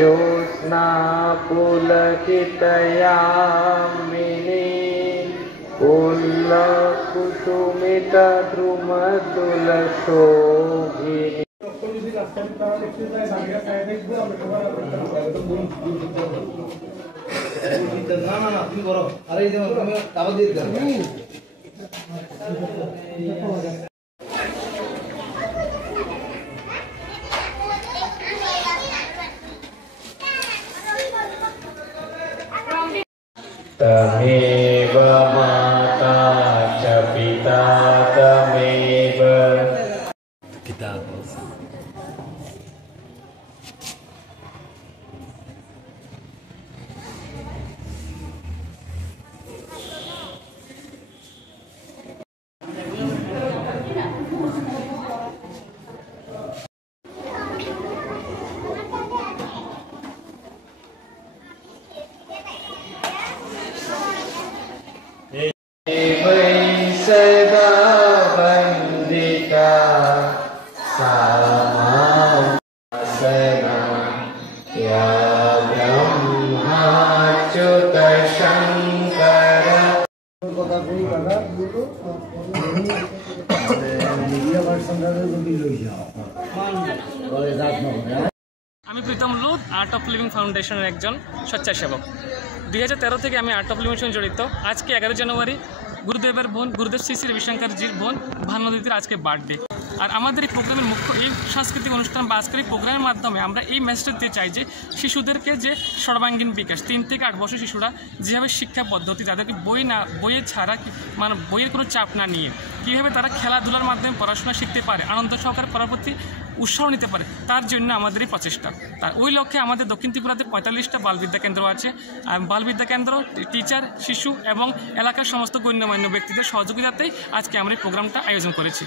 ज्योत्स्ना पुलकितयामिनी पुल्लकुसुमितद्रुमदुलशोभिनी। তুমি করো আরে এই যে তুমি কাগজ দিয়ে দাও तमेव माता च पिता तमेव किताब। सदा वंदिता सामासना या ब्रह्माच्युत शंकर। আমি প্রীতম লুদ আর্ট অফ লিভিং ফাউন্ডেশনের একজন স্বেচ্ছাসেবক। 2013 থেকে আমি আর্ট অফ লিভিং সঙ্গে জড়িত। আজকে 11 জানুয়ারি গুরুদেবের বোন গুরুদেব শ্রী শ্রী রবিশঙ্করজির বোন ভানুদিদির আজকে বার্থডে। আর আমাদের এই প্রোগ্রামের মুখ্য এই সাংস্কৃতিক অনুষ্ঠান বা আজকের এই প্রোগ্রামের মাধ্যমে আমরা এই মেসেজটা দিতে চাই যে শিশুদেরকে যে সর্বাঙ্গীন বিকাশ 3 থেকে 8 বছর শিশুরা যেভাবে শিক্ষা পদ্ধতি তাদেরকে বইয়ের ছাড়া মানে বইয়ের কোনো চাপ না নিয়ে কীভাবে তারা খেলাধুলার মাধ্যমে পড়াশোনা শিখতে পারে, আনন্দ সহকারে পড়ার প্রতি উৎসাহ নিতে পারে, তার জন্য আমাদের এই প্রচেষ্টা। তার ওই লক্ষ্যে আমাদের দক্ষিণ ত্রিপুরাতে 45টা বালবিদ্যা কেন্দ্র আছে। বালবিদ্যা কেন্দ্র, টিচার, শিশু এবং এলাকার সমস্ত গণ্যমান্য ব্যক্তিদের সহযোগিতাতেই আজকে আমরা এই প্রোগ্রামটা আয়োজন করেছি।